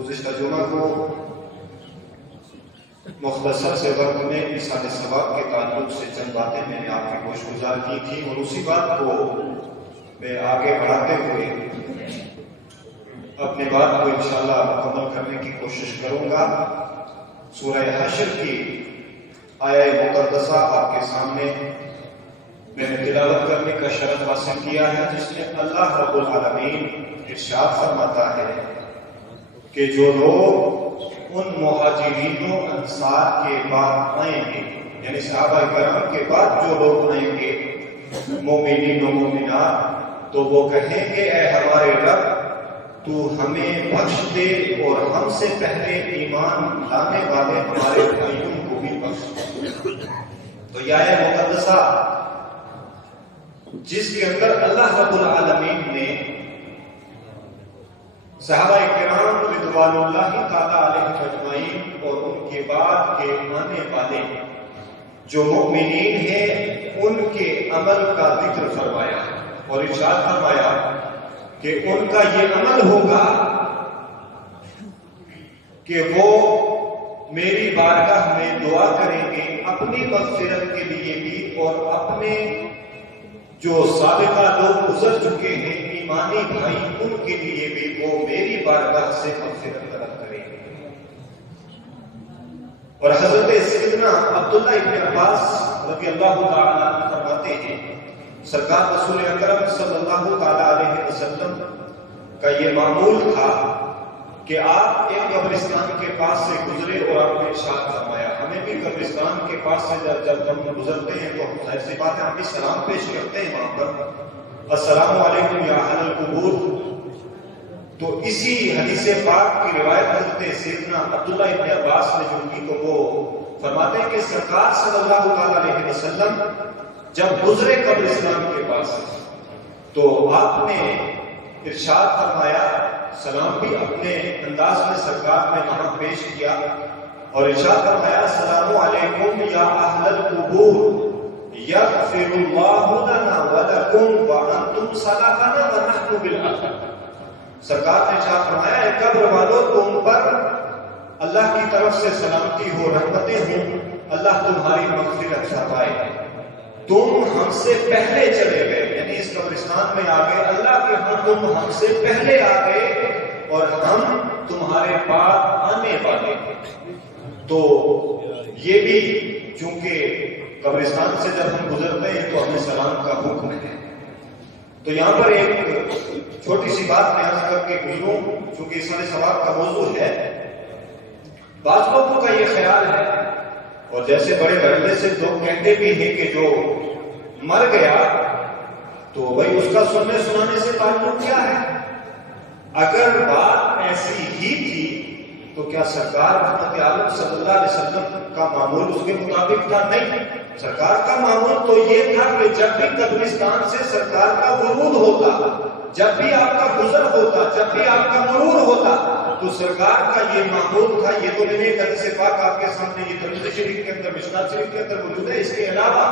گزشتہ جمعہ کو مختصر سے وقت میں ایصال ثواب کے تعلق سے چند باتیں میں نے آپ کی گوش گزار کی تھی، اور اسی بات کو میں آگے بڑھاتے ہوئے اپنی بات کو انشاءاللہ مکمل کرنے کی کوشش کروں گا۔ سورہ حشر کی آیہ مقدسہ آپ کے سامنے میں نے تلاوت کرنے کا شرف حاصل کیا ہے، جس میں اللہ رب العالمین ارشاد فرماتا ہے کہ جو لوگ ان مہاجرین و انصار کے بعد آئیں گے، یعنی صحابہ کرام کے بعد جو لوگ آئیں گے مومنین و مومنات، تو وہ کہیں گے اے ہمارے رب تو ہمیں بخش دے اور ہم سے پہلے ایمان لانے والے ہمارے بھائیوں کو بھی بخش دے۔ تو یہ آیہ مقدسہ جس کے اندر اللہ رب العالمین نے صحابہ کرام رضوان اللہ تعالی علیہم اجمعین اور ان کے بعد کے آنے والے جو مؤمنین ہیں ان کے عمل کا ذکر فرمایا، اور ارشاد فرمایا کہ ان کا یہ عمل ہوگا کہ وہ میری بارگاہ میں دعا کریں گے اپنی مغفرت کے لیے بھی، اور اپنے جو سابقہ لوگ گزر چکے ہیں ایمانی بھائی ان کے لیے بھی وہ میری بارگاہ سے مغفرت طلب کریں گے۔ اور حضرت سیدنا عبداللہ ابن عباس رضی اللہ تعالیٰ عنہ فرماتے ہیں سرکار رسول اکرم صلی اللہ تعالیٰ علیہ وسلم کا یہ معمول تھا کہ آپ ایک قبرستان کے پاس سے گزرے اور آپ نے ارشاد فرمایا، ہمیں بھی قبرستان کے پاس سے جب ہم گزرتے ہیں تو ظاہر سی بات ہے ہم بھی سلام پیش کرتے ہیں وہاں پر، السلام علیکم یا اہل القبور۔ تو اسی حدیث پاک کی روایت حضرت سیدنا عبداللہ ابن عباس نے جو کی تو وہ فرماتے ہیں کہ سرکار صلی اللہ تعالیٰ علیہ وسلم جب گزرے قبرستان کے پاس تو آپ نے ارشاد فرمایا، سلام بھی اپنے انداز میں سرکار نے وہاں پیش کیا، اور ارشاد فرمایا السلام علیکم یا اہل القبور یغفر اللہ لنا ولکم وانتم صلاتنا ونحن بالآخرہ۔ سرکار نے ارشاد فرمایا اے قبر والو تم پر اللہ کی طرف سے سلامتی ہو، رحمتیں ہوں، اللہ تمہاری مغفرت فرمائے، تم ہم سے پہلے چلے گئے، یعنی اس قبرستان میں آ گئے، اللہ کے ہم تم ہم سے پہلے آ گئے اور ہم تمہارے پاس آنے والے۔ تو یہ بھی چونکہ قبرستان سے جب ہم گزرتے ہیں تو ہمیں سلام کا حکم ہے۔ تو یہاں پر ایک چھوٹی سی بات میں عرض کر کے گزروں، چونکہ ایصال ثواب کا موضوع ہے۔ بعض لوگوں کا یہ خیال ہے، اور جیسے بڑے بڑے سے لوگ کہتے بھی ہیں کہ جو مر گیا تو بھائی اس کا سننے سنانے سے تعلق کیا ہے؟ اگر بات ایسی ہی تھی تو کیا سرکار رحمت عالم صلی اللہ علیہ وسلم کا معمول اس کے مطابق تھا؟ نہیں، سرکار کا معمول تو یہ تھا کہ جب بھی قبرستان سے سرکار کا ورود ہوتا، جب بھی آپ کا گزر ہوتا، جب بھی آپ کا مرور ہوتا تو سرکار کا یہ معمول تھا۔ یہ تو میں نے ایک حدیث پاک آپ کے سامنے یہ ترمذی شریف کے اندر مشکات شریف کے اندر موجود ہے۔ اس کے علاوہ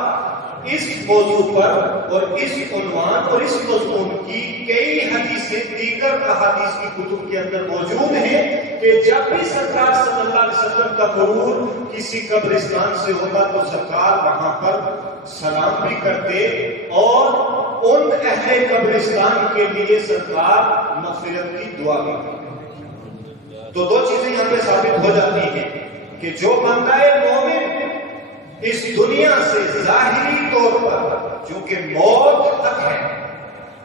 اس موضوع پر اور اس عنوان اور اس مضمون کی کئی حدیثیں دیگر احادیث کی کتب کے اندر موجود ہیں کہ جب بھی سرکار صلی اللہ علیہ وسلم کا مرور کسی قبرستان سے ہوتا تو سرکار وہاں پر سلام بھی کرتے اور ان اہل قبرستان کے لیے سرکار مغفرت کی دعا بھی کرتے۔ تو دو چیزیں یہاں پہ ثابت ہو جاتی ہیں کہ جو بندہ مومن اس دنیا سے ظاہری طور پر چونکہ موت تک ہے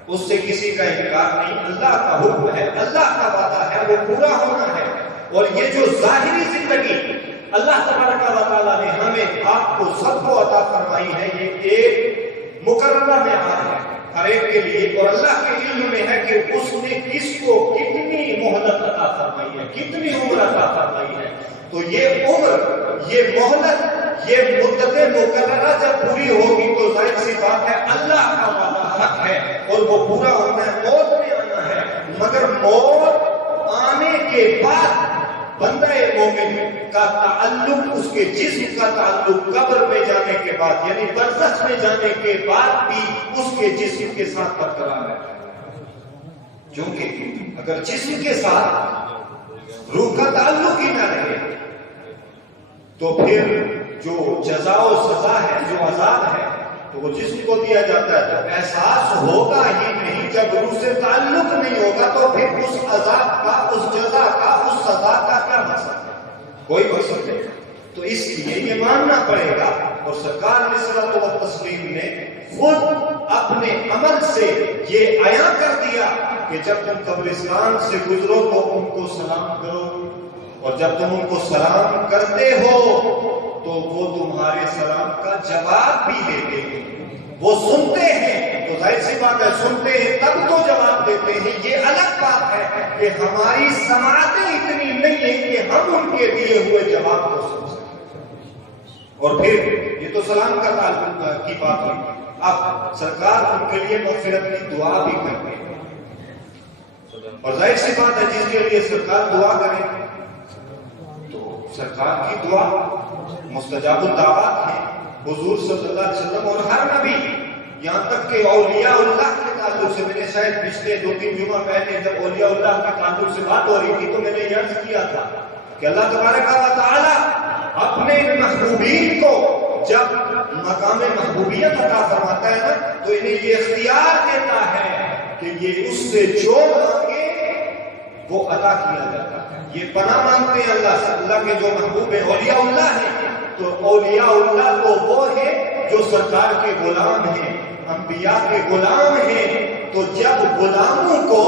اس سے کسی کا انکار نہیں، اللہ کا حکم ہے، اللہ کا وعدہ ہے، وہ پورا ہونا ہے، اور یہ جو ظاہری زندگی اللہ تبارک و تعالیٰ نے ہمیں آپ کو سب کو عطا فرمائی ہے، یہ ایک مقررہ معیار ہے ہر ایک کے لیے، اور اللہ کے علم میں ہے کہ اس نے کس کو کتنی مہلت عطا فرمائی ہے، کتنی عمر عطا فرمائی ہے۔ تو یہ عمر، یہ مہلت، یہ مدت مقررہ جب پوری ہوگی تو ظاہر سی بات ہے اللہ کا وعدہ حق ہے اور وہ پورا ہونا ہے، موت میں آنا ہے، مگر موت آنے کے بعد بندہ مومن کا تعلق، اس کے جسم کا تعلق قبر میں جانے کے بعد یعنی برزخ میں جانے کے بعد بھی اس کے جسم کے ساتھ برقرار ہے، کیونکہ اگر جسم کے ساتھ روح کا تعلق ہی نہ رہے تو پھر جو جزا و سزا ہے، جو عذاب ہے، تو وہ جسم کو دیا جاتا ہے تو احساس ہوگا ہی نہیں۔ جب روح سے تعلق نہیں ہوگا تو پھر اس عذاب کا، اس جزا کا، اس سزا کا کیا مقصد ہے؟ کوئی مقصد نہیں۔ تو اس لیے یہ ماننا پڑے گا، اور سرکار علیہ الصلوۃ والتسلیم نے خود اپنے عمل سے یہ عیاں کر دیا کہ جب تم قبرستان سے گزرو تو ان کو سلام کرو، اور جب تم ان کو سلام کرتے ہو تو وہ تمہارے سلام کا جواب بھی دیتے ہیں، وہ سنتے ہیں۔ تو ظاہر سی بات ہے، سنتے ہیں تب تو جواب دیتے ہیں۔ یہ الگ بات ہے کہ ہماری سماعتیں اتنی نہیں ہیں کہ ہم ان کے دیے ہوئے جواب کو سن سکیں۔ اور پھر یہ تو سلام کا تعلق کی بات ہے، اب سرکار ان کے لیے مغفرت کی دعا بھی کرتے ہیں، اور ظاہر سی بات ہے جس کے لیے سرکار دعا کرے تو سرکار کی دعا مستجاب الدعوات ہے۔ حضور صلی اللہ علیہ وسلم اور ہر نبی، یہاں تک کہ اولیاء اللہ کے تعلق سے، میں نے شاید پچھلے 2-3 جمعہ پہلے جب اولیاء اللہ کے تعلق سے بات ہو رہی تھی تو میں نے یہ عرض کیا تھا کہ اللہ تبارک و تعالی اپنے محبوبین کو جب مقام محبوبیت عطا فرماتا ہے نا تو انہیں یہ اختیار دیتا ہے کہ یہ اس سے جو مانگے وہ عطا کیا جاتا ہے۔ یہ پناہ مانگتے ہیں اللہ سے، اللہ کے جو محبوب ہیں اولیاء اللہ ہیں، تو اولیاء اللہ تو وہ ہیں جو سرکار کے غلام ہیں، انبیاء کے غلام ہیں۔ تو جب غلاموں کو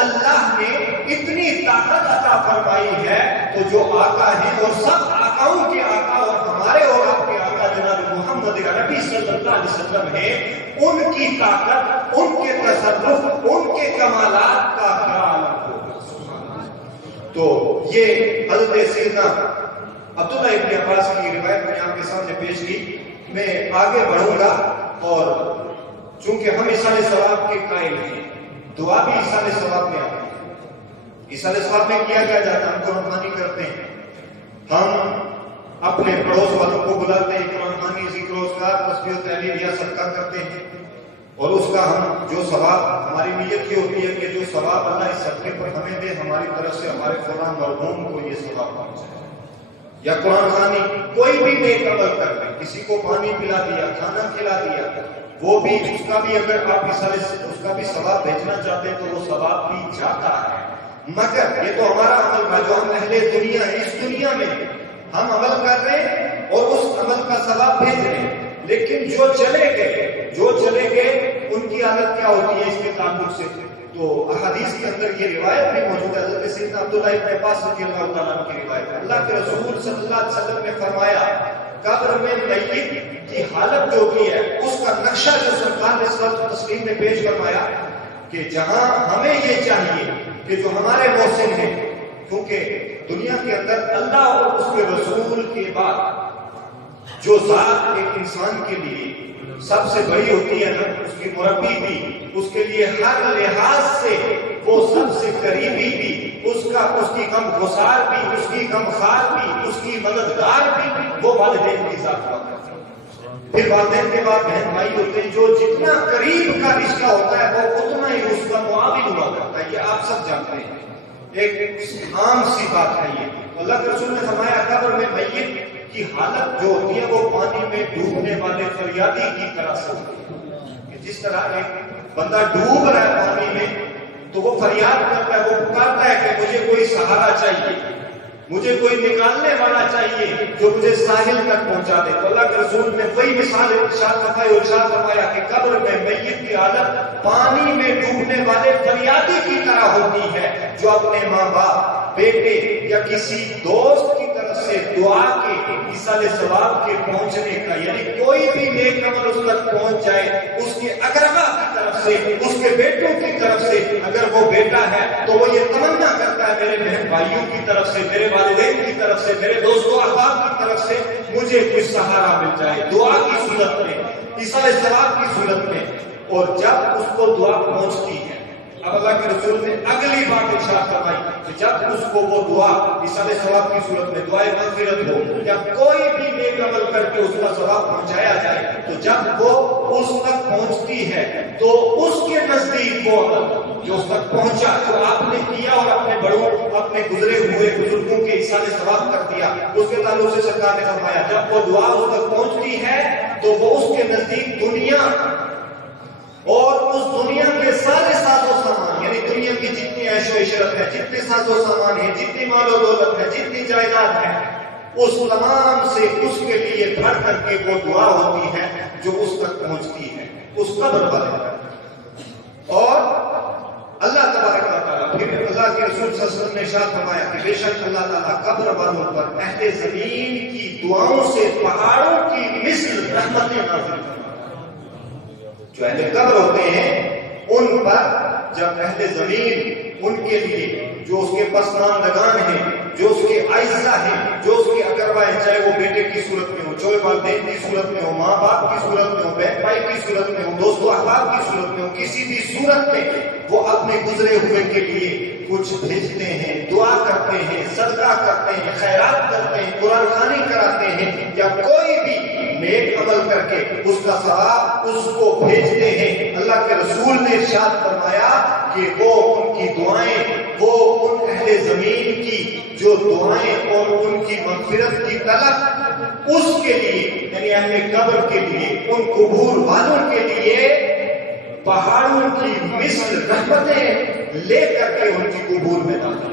اللہ نے اتنی طاقت عطا فرمائی ہے تو جو آقا ہیں اور سب آقاؤں کے آقا اور ہمارے اور آپ کے آقا جناب محمد نبی صلی اللہ علیہ وسلم ہیں، ان کی طاقت، ان کے تصرف، ان کے کمالات کا کیا عالم ہوگا۔ تو یہ حضرت سیدنا عبداللہ ابن عباس کی روایت میں آپ کے سامنے پیش کی۔ میں آگے بڑھوں گا، اور چونکہ ہم ایصال ثواب کے قائل ہیں، دعا بھی ایصال ثواب میں آتی ہے۔ ایصال ثواب میں کیا جاتا ہے، ہم قرآن خوانی کرتے ہیں، ہم اپنے پڑوس والوں کو بلاتے ہیں، قرآن خوانی، ذکر و اذکار، تسبیح و تحلیل یا صدقہ کرتے ہیں، اور اس کا ہم جو ثواب، ہماری نیت یہ ہوتی ہے کہ جو ثواب اللہ اس صدقے پر ہمیں دے، ہماری طرف سے ہمارے فلاں مرحوم کو یہ ثواب پہنچے۔ یا قرآن خوانی، کوئی بھی نیک عمل کر لیں، کسی کو پانی پلا دیا، کھانا کھلا دیا، وہ بھی اس کا بھی اگر آپ اس کا بھی ثواب بھیجنا چاہتے ہیں تو وہ ثواب بھی جاتا ہے۔ مگر یہ تو ہمارا عمل ہے جو ہم اہل دنیا ہیں، اس دنیا میں ہم عمل کر رہے ہیں اور اس عمل کا ثواب بھیج رہے ہیں، لیکن جو چلے گئے ان کی حالت کیا ہوتی ہے اس کے تعلق سے؟ تو احادیث کے اندر یہ روایت بھی موجود ہے، حضرت سیدنا عبداللہ ابن عباس رضی اللہ تعالیٰ عنہ کی روایت ہے۔ اللہ کے رسول صلی اللہ علیہ وسلم نے فرمایا قبر میں میت کی حالت جو بھی ہے اس کا نقشہ جو سرکار نے صلی اللہ علیہ وسلم نے پیش فرمایا کہ جہاں ہمیں یہ چاہیے کہ جو ہمارے محسن ہیں، کیونکہ دنیا کے اندر اللہ اور اس کے رسول کے بعد جو ذات ایک انسان کے لیے سب سے بڑی ہوتی ہے نا، اس کی مربی بھی، اس کے لیے ہر لحاظ سے وہ سب سے قریبی بھی، اس کی غم گسار بھی، اس کی غم خار بھی، اس کی مددگار بھی، وہ والدین کی ذات ہوا کرتا ہے۔ پھر والدین کے بعد بہن بھائی ہوتے ہیں، جو جتنا قریب کا رشتہ ہوتا ہے وہ اتنا ہی اس کا معاون ہوا کرتا ہے، یہ آپ سب جانتے ہیں، ایک عام سی بات ہے یہ۔ اللہ کے رسول نے فرمایا قبر میں میت کی حالت جو ہوتی ہے وہ پانی میں ڈوبنے والے فریادی کی طرح سے ہوتی ہے۔ جس طرح ایک بندہ ڈوب رہا ہے پانی میں تو وہ فریاد کرتا ہے، وہ پکارتا ہے کہ مجھے کوئی سہارا چاہیے، مجھے کوئی نکالنے والا چاہیے جو مجھے ساحل تک پہنچا دے۔ تو اللہ کے رسول نے وہی مثال ارشاد فرمایا کہ قبر میں میت کی حالت پانی میں ڈوبنے والے فریادی کی طرح ہوتی ہے، جو اپنے ماں باپ، بیٹے یا کسی دوست کی طرف سے دعا کے ایصال ثواب کے پہنچنے کا، یعنی کوئی بھی نیک عمل اس تک پہنچ جائے، اس کے اقربا کی طرف سے، اس کے بیٹوں کی طرف سے، اگر وہ بیٹا ہے تو وہ یہ تمنا کرتا ہے میرے بہن بھائیوں کی طرف سے، میرے والدین کی طرف سے، میرے دوستوں احباب کی طرف سے مجھے کچھ سہارا مل جائے دعا کی صورت میں، ایصال ثواب کی صورت میں۔ اور جب اس کو دعا پہنچتی ہے اب اللہ کے رسول نے اگلی بات ارشاد فرمائی کہ جب اس کو وہ دعا ایصال ثواب کی صورت میں دعائے مغفرت ہو یا کوئی بھی نیک عمل کر کے اس کا ثواب پہنچایا جائے تو جب وہ اس تک پہنچتی ہے تو اس کے نزدیک وہ جو اس تک پہنچا جو آپ نے کیا اور اپنے بڑوں اپنے گزرے ہوئے بزرگوں کے ایصال ثواب کر دیا اس کے تعلق سے سرکار نے فرمایا جب وہ دعا اس تک پہنچتی ہے تو وہ اس کے نزدیک دنیا اور اس دنیا کے سارے ساز و سامان یعنی دنیا کی جتنی عیش و عشرت ہے جتنے ساز و سامان ہے جتنی مال و دولت ہے جتنی جائیداد ہے اس تمام سے اس کے لیے بڑھ کر کے وہ دعا ہوتی ہے جو اس تک پہنچتی ہے اس قبر پر اور اللہ تبارک و تعالیٰ پھر اللہ کے رسول صلی اللہ علیہ وسلم نے ارشاد فرمایا کہ بے شک اللہ تعالیٰ قبر والوں پر اہل زمین کی دعاؤں سے پہاڑوں کی مثل رحمتیں نازل فرماتا جو اہل قبر ہوتے ہیں ان پر جب اہل زمین ان کے لیے جو اس کے پسماندگان ہیں جو اس کے اعزاء ہیں جو اس کے اقربا ہیں چاہے وہ بیٹے کی صورت میں ہو چوئے والدین کی صورت میں ہو ماں باپ کی صورت میں ہو بہن بھائی کی صورت میں ہو دوست و احباب کی صورت میں ہو کسی بھی صورت میں وہ اپنے گزرے ہوئے کے لیے کچھ بھیجتے ہیں دعا کرتے ہیں صدقہ کرتے ہیں خیرات کرتے ہیں قرآن خوانی کراتے ہیں یا کوئی بھی نیک عمل کر کے اس کا ثواب اس کو بھیجتے ہیں اللہ کے رسول نے ارشاد فرمایا کہ وہ ان کی دعائیں وہ ان اہل زمین کی جو دعائیں اور ان کی مغفرت کی طلب اس کے لیے یعنی اہل قبر کے لیے ان قبور والوں کے لیے پہاڑوں کی مثل رحمتیں لے کر کے ان کی قبور میں داخل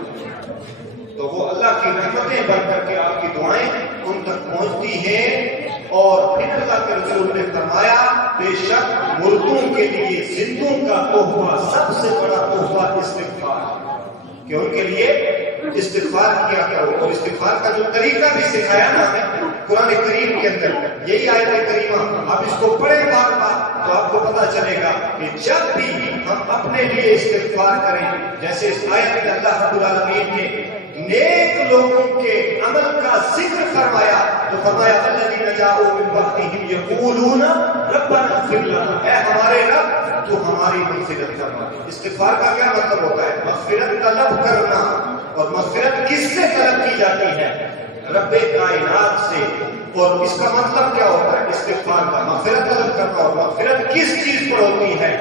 تو وہ اللہ کی رحمتیں بڑھ کر کے آپ کی دعائیں ان تک پہنچتی ہیں اور پھر اللہ کے رسول نے فرمایا بے شک مردوں کے لیے زندوں کا تحفہ سب سے بڑا تحفہ استغفار کہ ان کے لیے استغفار کیا کرو اور استغفار کا جو طریقہ بھی سکھایا نا ہمیں قرآن کریم کے اندر یہی آیت کریمہ آپ اس کو پڑھیں بار بار تو آپ کو پتا چلے گا کہ جب بھی ہم اپنے لیے استغفار کریں جیسے اس آیت میں اللہ رب العالمین نے نیک لوگوں کے عمل کا ذکر فرمایا تو فرمایا الذین جاءوا من بعدہم یقولون ربنا اغفر لنا اے ہمارے رب تو ہماری مغفرت فرما استغفار کا کیا مطلب ہوتا ہے مغفرت طلب کرنا اور مغفرت کس سے طلب کی جاتی ہے رب کائنات سے اور اس کا مطلب کیا ہوتا ہے استغفار کا مغفرت طلب کرنا اور مغفرت کس چیز پر ہوتی ہے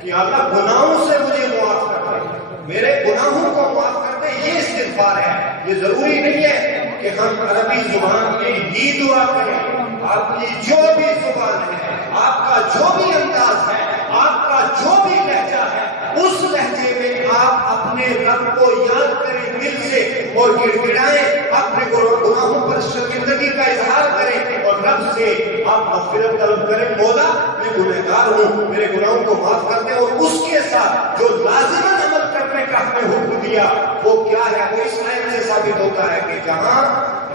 کہ اللہ گناہوں سے مجھے معاف کر دے میرے گناہوں کو معاف کر دے یہ استغفار ہے یہ ضروری نہیں ہے کہ ہم عربی زبان میں ہی دعا کریں آپ کی جو بھی زبان ہے آپ کا جو بھی انداز ہے آپ کا جو بھی لہجہ ہے اس لہجے میں آپ اپنے رب کو یاد کریں دل سے اور گڑ گڑائیں اپنے گناہوں پر شرمندگی کا اظہار کریں اور رب سے آپ مغفرت طلب کریں مولا میں گنہگار ہوں میرے گناہوں کو معاف کر دیں اور اس کے ساتھ جو لازماً عمل کرنے کا ہمیں حکم دیا وہ کیا ہے وہ اس آیت سے ثابت ہوتا ہے کہ جہاں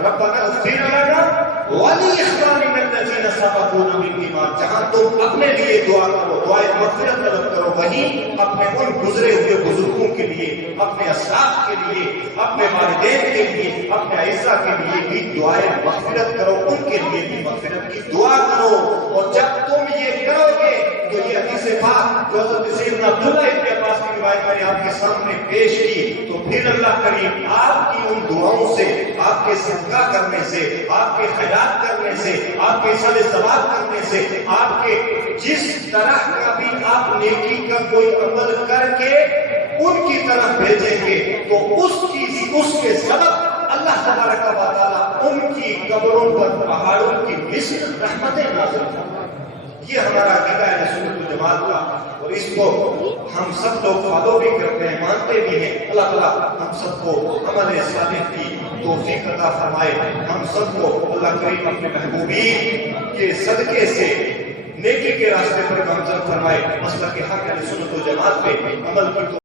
ربنا اغفر لنا ولاخواننا الذین سبقونا بالایمان جہاں تم اپنے لیے دعا کرو دعائے مغفرت طلب کرو وہیں اپنے ان گزرے ہوئے بزرگوں کے لیے اپنے اسلاف کے لیے اپنے والدین کے لیے اپنے اعزاء کے لیے بھی دعائے مغفرت کرو ان کے لیے بھی مغفرت کی دعا کرو اور جب تم یہ کرو گے تو یہ حدیث پاک جو حضرت سیدنا عبداللہ ابن عباس کی روایت میں نے آپ کے سامنے پیش کی تو پھر اللہ کریم آپ کی ان دعاؤں سے آپ کے صدقہ کرنے سے آپ کے خیرات کرنے سے آپ کے ایصال ثواب کرنے سے آپ کے جس طرح کا بھی آپ نیکی کا کوئی عمل کر کے ان کی طرف بھیجیں گے تو اس کے سبب اللہ تبارک و تعالیٰ ان کی قبروں پر پہاڑوں کی مثل رحمتیں نازل فرمائے یہ ہمارا عقیدہ ہے سنت والجماعت کا اور اس کو ہم سب لوگ فالو بھی کرتے ہیں مانتے بھی ہیں اللہ تعالیٰ ہم سب کو عمل صالح کی توفیق عطا فرمائے ہم سب کو اللہ کریم اپنے محبوبین کے صدقے سے نیکی کے راستے پر گامزن فرمائے مسلک حق یعنی سنت والجماعت پہ عمل کی